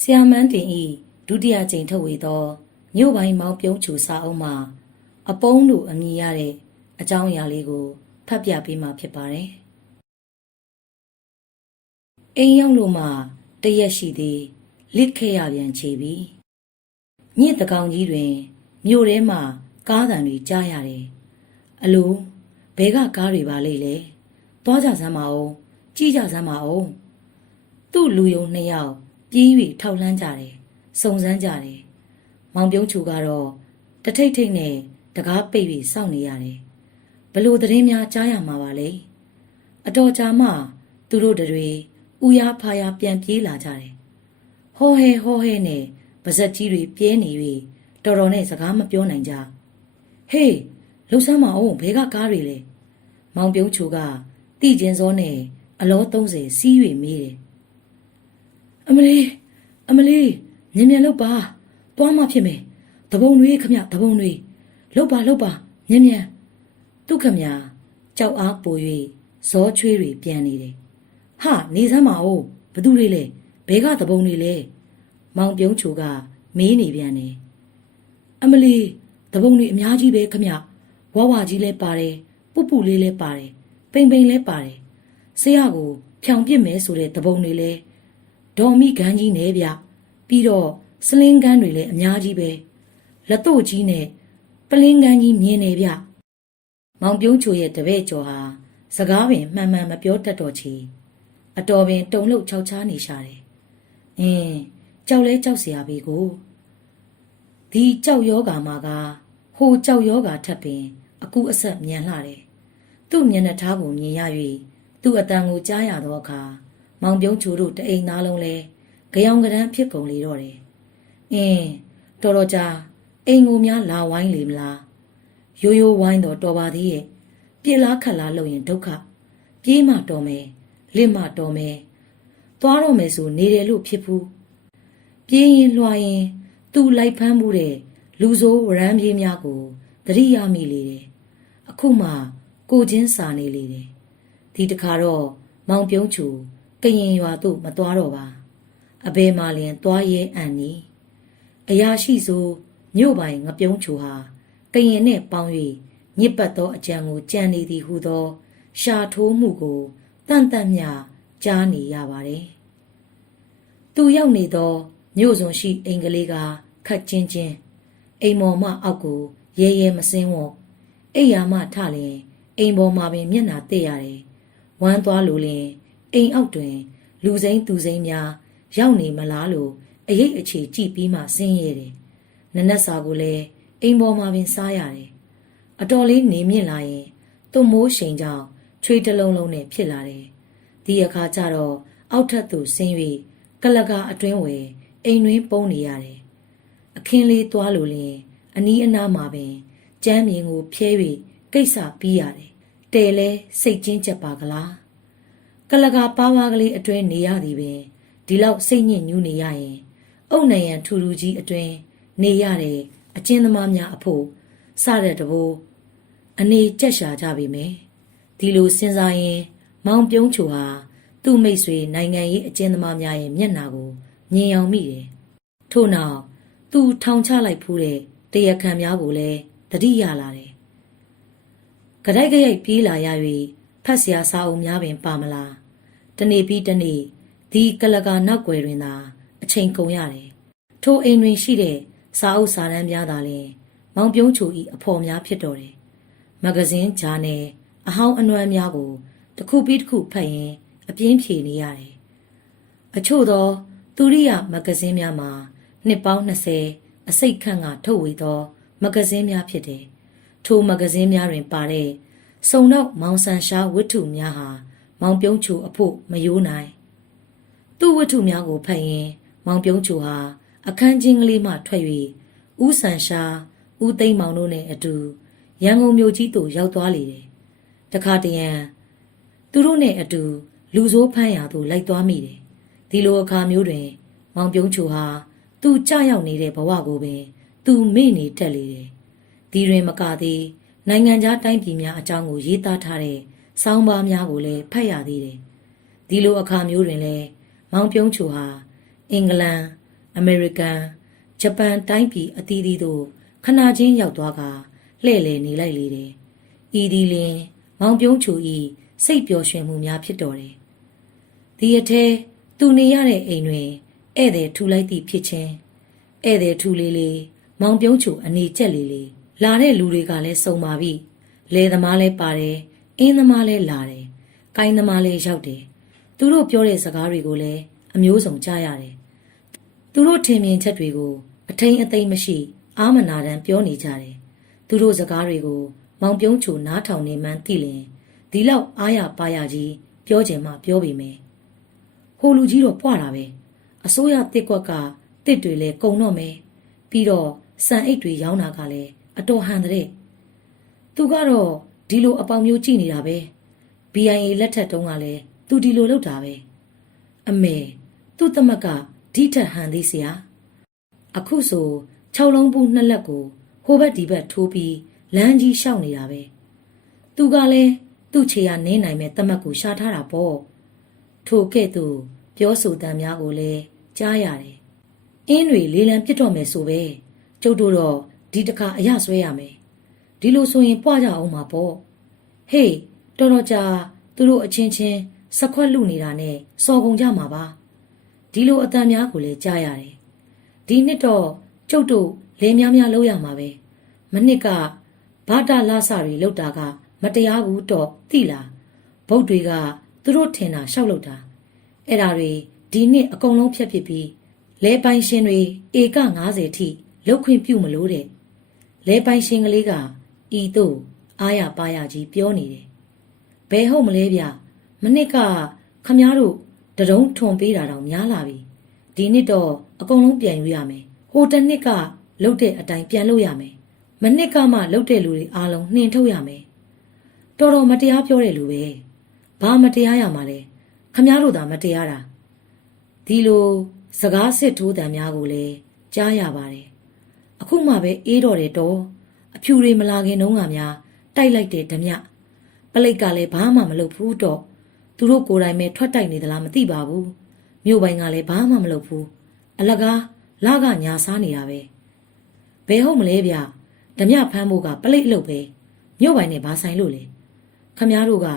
ဆရာမန်းတင်ဤဒုတိယကြိမ်ထုတ်ဝေသောမြို့ပိုင်းမောင်ပြုံးချူစာအုပ်မှာအပုံးတို့အမည်ရတဲ့အကြောင်းအရာလေးကိုဖတ်ပြပေးမှာဖြစ်ပါတယ်။အိမ်ရောက်လို့မှတရက်ရှိသည်လစ်ခဲ့ရပြန်ချေပြီ။မြင့်တကောင်ကြီးတွင်မြို့ထဲမှာကားတံတွေကြားရတယ်။အလိုဘဲကကားတွေပါလေလေ။သွားကြစမ်းပါဦး။ကြည့်ကြစမ်းပါဦး။သူ့လူယုံနှစ်ယောက် ပြေး၍ထောက်လှမ်းကြတယ်။စုံစမ်းကြတယ်။မောင်ပြုံးချူကတော့တထိတ်ထိတ်နဲ့တကားပိတ်ပြီးစောင့်နေရတယ်။ဘလို့သတင်းများကြားရမှာပါလေ။အတော်ကြာမှသူတို့တွေဥရဖားရပြန်ပြေးလာကြတယ်။ဟောဟဲဟောဟဲနဲ့ပါဇက်ကြီးတွေပြဲနေ၍တော်တော်နဲ့စကားမပြောနိုင်ကြ။ဟေးလှုပ်ဆမ်းမအောင်ဘဲကကားတွေလဲ။မောင်ပြုံးချူကတိကျင်းစောနဲ့အလော30စီး၍မေးတယ်။ အမလေးအမလေးမြင်မြန်လောက်ပါ။သွားမှဖြစ်မယ်။တပုံတွေခမတပုံတွေလောက်ပါလောက်ပါမြင်မြန်သူခမကြောက်အားပို၍ဇောချွေးတွေပြန်နေတယ်။ဟာနေစမ်းမအောင်ဘသူတွေလဲဘဲကတပုံတွေလဲမောင်ပြုံးချူကမေးနေပြန်တယ်။အမလီတပုံတွေအများကြီးပဲခမဝဝကြီးလဲပါတယ်ပုပ္ပုလေးလဲပါတယ်ပိန်ပိန်လဲပါတယ်ဆရာကိုဖြောင်ပစ်မယ်ဆိုတဲ့တပုံတွေလဲ ဒေါ်မိခန်းကြီးနဲ့ဗျပြီးတော့စလင်းကန်းတွေလည်းအများကြီးပဲလက်တော့ကြီးနဲ့ပလင်းကန်းကြီးမြင်နေဗျမောင်ပြုံးချိုရဲ့တပည့်ကျော်ဟာစကားပင်မှန်မှန်မပြောတတ်တော့ချီအတော်ပင်တုံလှုပ်ခြောက်ခြားနေရှာတယ်အင်းကြောက်လဲကြောက်เสียပြီကိုဒီကြောက်ယောဂါမှာကဟိုကြောက်ယောဂါထပ်ပင်အကူအဆက်မြန်လှတယ်သူ့မျက်နှာထားကိုမြင်ရ၍သူ့အတန်ကိုကြားရသောအခါ မောင်ပြုံးချိုတို့တအိမ်သားလုံးလဲကြောင်ကရန်ဖြစ်ကုန်လေတော့တယ်အင်းတော်တော်ကြာအိမ်ကိုများလာဝိုင်းလေမလားရိုးရိုးဝိုင်းတော့တော်ပါသေးရဲ့ပြေလားခတ်လားလုပ်ရင်ဒုက္ခပြေးမှတော်မယ်လင့်မှတော်မယ်သွားတော့မယ်ဆိုနေတယ်လို့ဖြစ်ဘူးပြေးရင်လွှာရင်သူ့လိုက်ဖမ်းမှုတဲ့လူဆိုးဝရမ်းပြေးများကိုသတိရမိလေတယ်အခုမှကိုချင်းစာနေလေတယ်ဒီတခါတော့မောင်ပြုံးချူ ကရင်ရွာသို့မသွားတော့ပါအဘယ်မှလျင်သွားရဲအံ့နီအရာရှိဆိုမြို့ပိုင်ငပြုံးချူဟာကရင်နဲ့ပေါင်း၍ညစ်ပတ်သောအကြံကိုကြံနေသည်ဟုသော ရှာထိုးမှုကိုတန့်တန့်မြကြားနေရပါတယ်သူရောက်နေသောမြို့စွန်ရှိအင်္ဂလိပ်ကခတ်ချင်းချင်းအိမ်မော်မှအောက်ကိုရဲရဲမစင်းဝအိယာမှထလျင်အိမ်ပေါ်မှာပင်မျက်နှာတက်ရတယ်ဝမ်းသွားလို့လင် အိမ်အောက်တွင် လူစိမ့်သူစိမ့်များ ရောက်နေမလားလို့အရေးအခြေကြည့်ပြီးမှဆင်းရဲတယ်နနက်စာကိုလည်းအိမ်ပေါ်မှာပင်စားရတယ်အတော်လေးနေမြင့်လာရင်သူ့မိုးရှိန်ကြောင့်ချွေးတလုံးလုံးနဲ့ဖြစ်လာတယ်ဒီအခါကျတော့အောက်ထပ်သို့ဆင်း၍ကလကာအတွင်းဝယ်အိမ်တွင်ပုန်းနေရတယ်အခင်းလေးသွားလို့လင်အနီးအနားမှာပင်ကျမ်းမြင်ကိုဖျဲ၍ကိစ္စပြီးရတယ်တဲလဲစိတ်ချင်းချက်ပါကလား ကလကာပါဝါကလေးအတွင်းနေရသည်ပင်ဒီလောက်စိတ်ညစ်ညူးနေရရင် အုတ်နယံထူထူကြီးအတွင်းနေရတဲ့အကျဉ်းသမားများအဖို့စတဲ့တဘိုးအနေကြက်ရှာကြပြီမယ်ဒီလိုစဉ်းစားရင် မောင်ပြုံးချိုဟာသူ့မိတ်ဆွေနိုင်ငံရေးအကျဉ်းသမားများရဲ့မျက်နှာကိုမြင်အောင်မိတယ်ထို့နောက်သူထောင်ချလိုက်ဖူးတဲ့တရားခံများကိုလည်းတတိရလာတယ်။ကြိုက်ကြိုက်ပြေးလာရ၍ဖတ်စရာစာအုပ်များပင်ပါမလား။ တနေ့ပြီးတနေ့ဒီကလကာနောက်ွယ်တွင်သာအချိန်ကုန်ရတယ်။ထိုအိမ်တွင်ရှိတဲ့စာအုပ်စာတမ်းများသာလျှင်မောင်ပြုံးချိုဤအဖော်များဖြစ်တော်တယ်။မဂဇင်းဂျာနယ်အဟောင်းအနွမ်းများကိုတစ်ခုပြီးတစ်ခုဖတ်ရင်အပြင်းဖြေနေရတယ်။အချို့သောသူရိယမဂဇင်းများမှာနှစ်ပေါင်း20အစိတ်ခန့်ကထုတ်ဝေသော မဂဇင်းများဖြစ်တယ်။ထိုမဂဇင်းများတွင်ပါတဲ့စုံတော့မောင်ဆန်ရှားဝတ္ထုများဟာ မောင်ပြုံးချိုအဖို့မယိုးနိုင်။သူ့ဝတ္ထုများကိုဖတ်ရင် မောင်ပြုံးချိုဟာအခန်းချင်းကလေးမှထွက်၍ဦးဆန်ရှားဦးသိမ့်မောင်တို့နဲ့အတူရန်ကုန်မြို့ကြီးသို့ရောက်သွားလေတယ်။တခါတရံသူတို့နဲ့အတူလူဆိုးဖမ်းရာသို့လိုက်သွားမိတယ်။ဒီလိုအခါမျိုးတွင် မောင်ပြုံးချိုဟာသူကြောက်ရောက်နေတဲ့ဘဝကိုပင်သူမေ့နေတက်လေတယ်။ဒီတွင်မကသေးနိုင်ငံခြားတိုင်းပြည်များအကြောင်းကိုရေးသားထားတဲ့ စောင်းပါးများကိုလည်းဖတ်ရသေးတယ်။ဒီလိုအခါမျိုးတွင်လည်းမောင်ပြုံးချိုဟာအင်္ဂလန်အမေရိကန်ဂျပန်တိုင်းပြည်အသီးသီးတို့ခနာချင်းရောက်သွားကလှဲ့လေနေလိုက်လေတယ်ဤဒီလင်မောင်ပြုံးချူဤစိတ်ပျော်ရွှင်မှုများဖြစ်တော်တယ်ဒီအထဲသူနေရတဲ့အိမ်တွင်ဧည့်သည်ထူလိုက်သည့်ဖြစ်ချင်းဧည့်သည်ထူလေးလေးမောင်ပြုံးချူအနေကျက်လေးလေးလာတဲ့လူတွေကလည်းစုံပါပြီလေသမားလည်းပါတယ် အင်းသမားလည်းလာတယ်ကိုင်းသမားလည်းရောက်တယ်သူတို့ပြောတဲ့စကားတွေကိုလည်းအမျိုးစုံကြားရတယ်သူတို့ထင်မြင်ချက်တွေကို အထိန်အသိမ်းမရှိ အာမနာတမ်းပြောနေကြတယ်သူတို့စကားတွေကို မောင်ပြုံးချူနားထောင်နေမှန်းသိလင်ဒီလောက်အားရပါရကြီးပြောချင်မှပြောပေမယ်ဟိုလူကြီးတော့ပွားတာပဲအစိုးရတစ်ကွက်ကတစ်တွေလဲကုံတော့မယ်ပြီးတော့စံအိတ်တွေရောင်းတာကလည်းအတော်ဟန်တဲ့သူကတော့ ဒီလိုအပေါင်မျိုးကြည့်နေတာပဲ BIA လက်ထက်တုန်းကလည်းသူဒီလိုလုပ်တာပဲအမေသူ့တမက်ကဒီထက်ဟန်သေးစရာအခုဆို6လုံးပူနှစ်လက်ကိုဟိုဘက်ဒီဘက်ထိုးပြီးလမ်းကြီးရှောက်နေတာပဲသူကလည်းသူ့ခြေရနင်းနိုင်မဲ့တမက်ကိုရှာထားတာပေါ့ထိုကဲ့သို့ပြောဆိုတမ်းများကိုလည်းကြားရတယ်အင်းတွေလေးလံပြစ်တော့မယ်ဆိုပဲကျုပ်တို့တော့ဒီတခါအရဆွဲရမယ် ဒီလိုဆိုရင်ပွားကြအောင်မှာပေါ့ဟေးတော်တော်ကြာသူတို့အချင်းချင်းစခွက်လူနေတာနဲ့စော်ကုန်ကြမှာပါဒီလိုအတန်များကိုလည်းကြားရတယ်ဒီနှစ်တော့ကျုပ်တို့လဲများများလုပ်ရမှာပဲမနှစ်ကဘာတာလာစာတွေလောက်တာက မတရားဘူးတော့သိလားဗုတ်တွေကသူတို့ထင်တာရှောက်လို့တာအဲ့ဒါတွေဒီနှစ်အကုန်လုံးဖြတ်ဖြစ်ပြီးလဲပိုင်ရှင်တွေဧက90ထိလောက်ခွင့်ပြုမလို့တဲ့လဲပိုင်ရှင်ကလေးက ဤသို့အားရပါရကြီးပြောနေတယ်ဘယ်ဟုတ်မလဲဗျမနစ်ကခမားတို့တရုံးထွန်ပေးတာတောင်များလာပြီဒီနှစ်တော့အကုန်လုံးပြန်ယူရမယ်ဟိုတစ်နှစ်ကလုတ်တဲ့အတိုင်းပြန်လုပ်ရမယ်မနှစ်ကမှလုတ်တဲ့လူတွေအားလုံးနှင်ထုတ်ရမယ်တော်တော်မတရားပြောတဲ့လူပဲဘာမတရားရမှာလဲခမားတို့သာမတရားတာဒီလိုစကားစစ်ထိုးတံများကိုလည်းကြားရပါတယ်အခုမှပဲအေးတော်တယ်တော့ အဖြူတွေမလာခင်တုန်းကများတိုက်လိုက်တဲ့ဓမြပလိတ်ကလည်းဘာမှမလုပ်ဘူးတော့သူတို့ကိုယ်တိုင်ပဲထွက်တိုက်နေသလားမသိပါဘူးမြို့ပိုင်ကလည်းဘာမှမလုပ်ဘူးအလကားလာကညာစားနေတာပဲဘယ်ဟုတ်မလဲဗျဓမြဖမ်းဖို့ကပလိတ်အလုပ်ပဲမြို့ပိုင်နဲ့ဘာဆိုင်လို့လဲခမားတို့က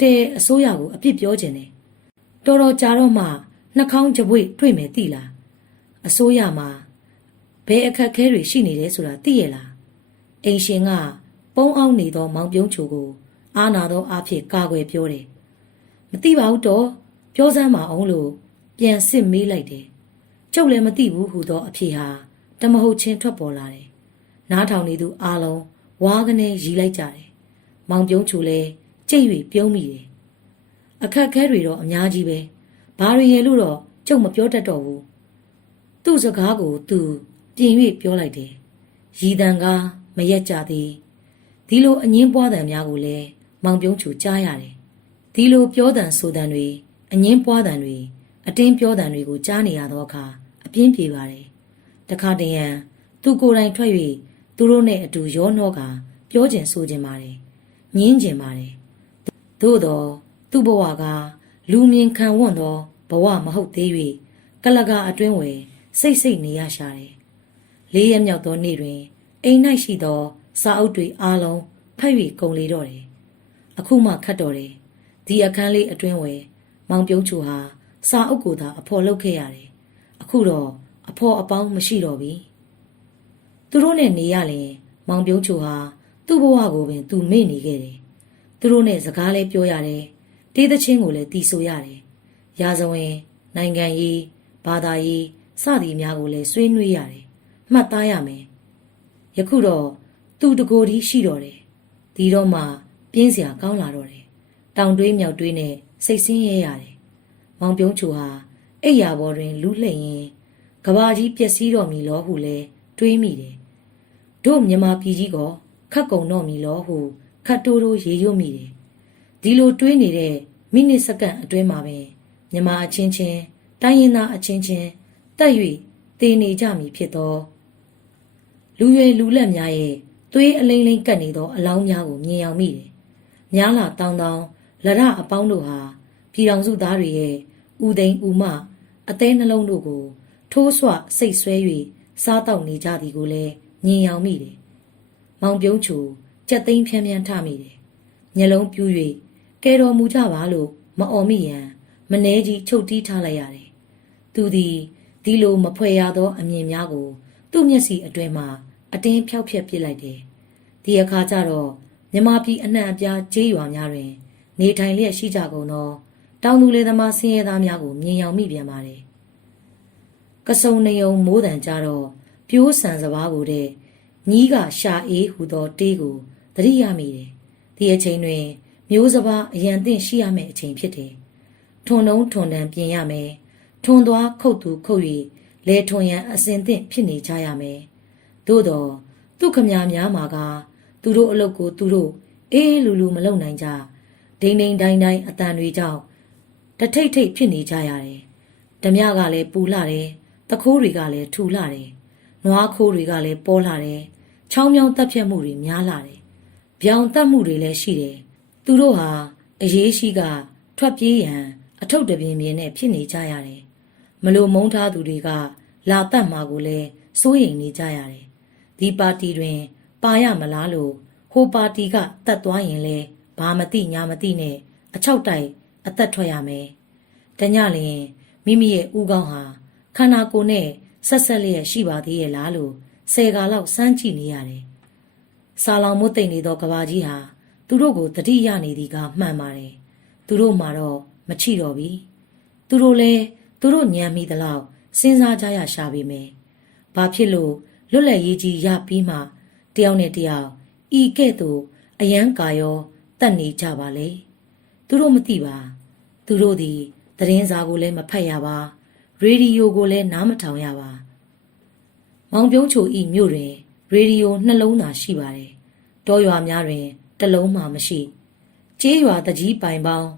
တဲအစိုးရကိုအပြစ်ပြောခြင်းတယ်တော်တော်ကြာတော့မှနှာခေါင်းကြပွေတွေ့မယ်သိလားအစိုးရမှာဘယ်အခက်ခဲတွေရှိနေတယ်ဆိုတာသိရလား အိမ်ရှင်ကပုံအောင်နေသောမောင်ပြုံးချိုကို အာနာသောအဖြစ်ကာကွယ်ပြောတယ်မသိပါဘူးတော့ပြောစမ်းမအောင်လို့ပြန်စစ်မေးလိုက်တယ်ကျုပ်လည်းမသိဘူးဟူသောအဖြစ်ဟာတမဟုတ်ချင်းထွက်ပေါ်လာတယ်နားထောင်နေသူအားလုံးဝါးကနေရီလိုက်ကြတယ်မောင်ပြုံးချိုလည်းကြိတ်၍ပြုံးမိတယ်အခက်ခဲတွေတော့အများကြီးပဲဘာတွေရလို့တော့ကျုပ်မပြောတတ်တော့ဘူးသူ့စကားကိုသူပြင်၍ပြောလိုက်တယ်ရည်တန်ကား မရက်ကြသေးဒီလိုအငင်းပွားတံများကိုလည်းမောင်ပြုံးချူကြားရတယ်ဒီလိုပြောတံဆိုတံတွေအငင်းပွားတံတွေအတင်းပြောတံတွေကိုကြားနေရတော့အခါအပြင်းပြေပါတယ်တခါတည်းရန်သူကိုယ်တိုင်ထွက်၍သူတို့နဲ့အတူရောနှောကပြောကျင်ဆိုကျင်ပါတယ်ငင်းကျင်ပါတယ်သို့တော့သူ့ဘဝကလူမြင်ခံဝွန့်သောဘဝမဟုတ်သေး၍ကလကာအတွင်းဝယ်စိတ်စိတ်နေရရှာတယ်လေးရက်မြောက်သောနေ့တွင် အိမ်၌ရှိသော စာအုပ်တွေအားလုံးဖတ်၍ကုန်လေတော့တယ်အခုမှခတ်တော်တယ်ဒီအခန်းလေးအတွင်းဝယ်မောင်ပြုံးချူဟာစာအုပ်ကိုသာအဖော်လုပ်ခဲ့ရတယ်အခုတော့အဖော်အပေါင်းမရှိတော့ပြီသူတို့နဲ့နေရရင်မောင်ပြုံးချူဟာသူ့ဘဝကိုပင်သူမေ့နေခဲ့တယ်သူတို့နဲ့စကားလည်းပြောရတယ်တေးသချင်းကိုလည်းတီးဆိုရတယ်ရာဇဝင်နိုင်ငံရေးဘာသာရေးစသည်များကိုလည်းဆွေးနွေးရတယ်မှတ်သားရမယ် ယခုတော့သူတကိုယ်ဒီရှိတော့တယ်ဒီတော့မှပြင်းစရာကောင်းလာတော့တယ်တောင်တွေးမြောက်တွေးနဲ့စိတ်ဆင်းရဲရတယ်မောင်ပြုံးချူဟာအိယာဘော်တွင် လူးလှိမ့်ရင်ကဘာကြီးပျက်စီးတော့မည်လောဟုလဲတွေးမိတယ်တို့မြမပြည်ကြီးကခတ်ကုံတော့မည်လောဟုခတ်တိုးတိုးရေရွတ်မိတယ်ဒီလိုတွေးနေတဲ့မိနစ်စက္ကန့်အတွင်းမှာပဲမြမအချင်းချင်းတိုင်းရင်းသားအချင်းချင်းတက်၍တည်နေကြမည်ဖြစ်သော လူရွယ်လူလက်များရဲ့သွေးအလိမ့်လိမ့်ကပ်နေသောအလောင်းများကိုမြင်အောင်မိတယ်။များလာတောင်းတောင်းလရအပေါင်းတို့ဟာပြည်တော်စုသားတွေရဲ့ဥသိမ်းဥမအသေးနှလုံးတို့ကိုထိုးဆွစိတ်ဆွဲ၍စားတောက်နေကြသည်ကိုလည်းညင်ရောင်မိတယ်။မောင်ပြုံးချူကြက်သိမ်းဖြန်းဖြန်းထမိတယ်။မျက်လုံးပြူး၍ကဲတော်မူကြပါလို့မအော်မိရန်မနှဲကြီးချုပ်တီးထားလိုက်ရတယ်။သူသည်ဒီလိုမဖွယ်ရသောအမြင်များကို သူ့မျက်စိအတွင်းမှာ အတင်းဖြောက်ဖျက်ပစ်လိုက်တယ်။ဒီအခါကျတော့မြမပြည်အနှံ့အပြားကျေးရွာများတွင် နေထိုင်လျက်ရှိကြကုန်သောတောင်သူလေသမားဆင်းရဲသားများကိုမြင်ရောင်မိပြန်ပါတယ်။ကစုံနေုံမိုးတံကြတော့ပြိုးဆန်စဘာကိုတဲ့ညီးကရှာအေးဟူသောတေးကိုသတိရမိတယ်။ဒီအချိန်တွင် မျိုးစဘာအရန်သင့်ရှိရမယ့်အချိန်ဖြစ်တယ်။ထွန်တုံးထွန်တန်ပြင်ရမယ်။ထွန်သွားခုတ်သူခုတ်၍လဲထွန်ရန်အစင်သင့်ဖြစ်နေကြရမယ်။ သို့တော့သူခမများများမှာကသူတို့အလုပ်ကိုသူတို့အေးလူလူမလုပ်နိုင်ကြဒိန်ဒိန်တိုင်းတိုင်းအတန်တွေကြောင့်တထိတ်ထိတ်ဖြစ်နေကြရတယ်။ဓမြကလည်းပူလာတယ်။တခိုးတွေကလည်းထူလာတယ်။နွားခိုးတွေကလည်းပေါ်လာတယ်။ချောင်းမြောင်းတက်ဖြတ်မှုတွေများလာတယ်။ပြောင်တက်မှုတွေလည်းရှိတယ်။သူတို့ဟာအရေးရှိကထွက်ပြေးရန်အထုပ်တပြင်းပြင်းနဲ့ဖြစ်နေကြရတယ်။မလို့မုန်းထားသူတွေကလာတက်မှာကိုလည်းစိုးရိမ်နေကြရတယ်။ ဒီပါတီတွင် ပါရမလားလို့ဟိုပါတီကတတ်သွားရင်လဲဘာမသိညာမသိနဲ့အချောက်တိုက်အသက်ထွက်ရမယ်။တညလျင်မိမိရဲ့ဥကောင်းဟာခန္ဓာကိုယ်နဲ့ဆက်ဆက်လျက်ရှိပါသေးရဲ့လားလို့ဆယ်ကာလောက်စမ်းကြည့်နေရတယ်။စာလောင်မွတ်သိမ့်နေသောကဘာကြီးဟာသူတို့ကိုတတိယနေသည်ကမှန်ပါတယ်။သူတို့မှာတော့မချိတော့ပြီ။သူတို့လည်းသူတို့ညံမိသလောက်စဉ်းစားကြရရှာပေမယ်။ဘာဖြစ်လို့ လွတ်လပ်ရေးကြီးရပြီးမှတယောက်နဲ့တယောက်ဤကဲ့သို့အယံကာရောတတ်နေကြပါလေသူတို့မသိပါ သူတို့သည်သတင်းစာကိုလည်းမဖတ်ရပါရေဒီယိုကိုလည်းနားမထောင်ရပါမောင်ပြုံးချိုဤမြို့တွင်ရေဒီယိုနှလုံးသာရှိပါတယ်တောရွာများတွင်တစ်လုံးမှမရှိကျေးရွာတကြီးပိုင်ပေါင်း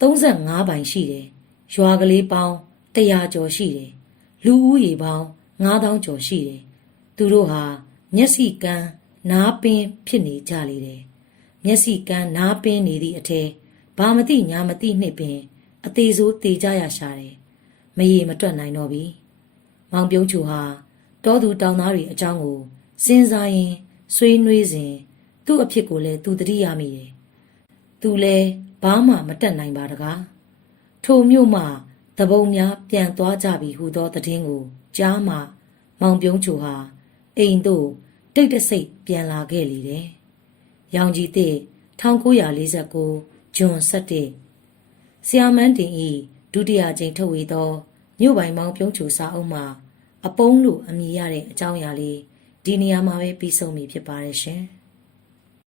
35ပိုင်ရှိတယ်ရွာကလေးပေါင်း100ကျော်ရှိတယ်လူဦးရေပေါင်း 9000ကျော်ရှိတယ်သူတို့ဟာမျက်စိကန်းနားပင်းဖြစ်နေကြလေတယ်မျက်စိကန်းနားပင်းနေသည့်အထဲဘာမသိညာမသိနှစ်ပင် အသေးစိုးတေကြရရှာတယ်မရေမတွက်နိုင်တော့ပြီမောင်ပြုံးချူဟာတောသူတောင်သားတွေအကြောင်းကိုစဉ်းစားရင်ဆွေးနွေးစဉ်သူ့အဖြစ်ကိုလည်းသူတတိရမိတယ်သူလည်းဘာမှမတက်နိုင်ပါတကားထိုမြို့မှ တပုံများပြန်သွားကြပြီဟူသောသတင်းကိုကြားမှမောင်ပြုံးချူဟာအိမ်သို့တိတ်တဆိတ်ပြန်လာခဲ့လေတယ်။ရောင်ကြီးတဲ့1949ဂျွန်17ဆီယာမန်တင်ဤဒုတိယကြိမ်ထုတ်ဝေသောမြို့ပိုင်မောင်ပြုံးချူစာအုပ်မှာအပုံးလို့အမည်ရတဲ့အကြောင်းအရာလေးဒီနေရာမှာပဲပြီးဆုံးပြီဖြစ်ပါတယ်ရှင်။